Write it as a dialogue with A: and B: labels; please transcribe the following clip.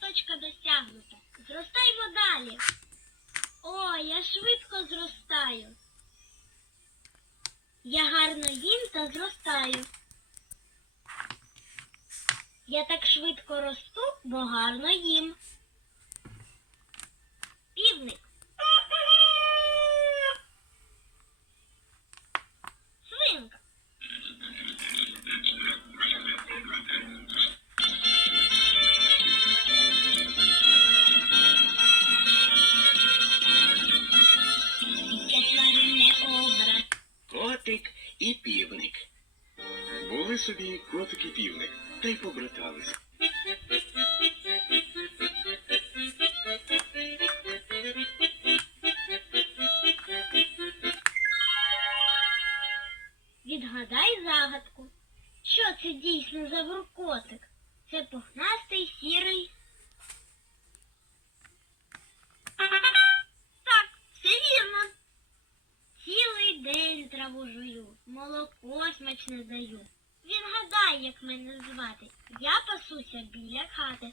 A: точка досягнута. Зростаймо далі. О, я швидко зростаю. Я гарно їм та зростаю. Я так швидко росту, бо гарно їм.
B: Котик і півник. Були собі котик і півник, та й побраталися.
A: Відгадай загадку. Що це дійсно за воркотик? Це пухнастий сірий. Цілий траву жую, молоко смачне даю. Він гадає, як мене звати. Я пасуся біля хати.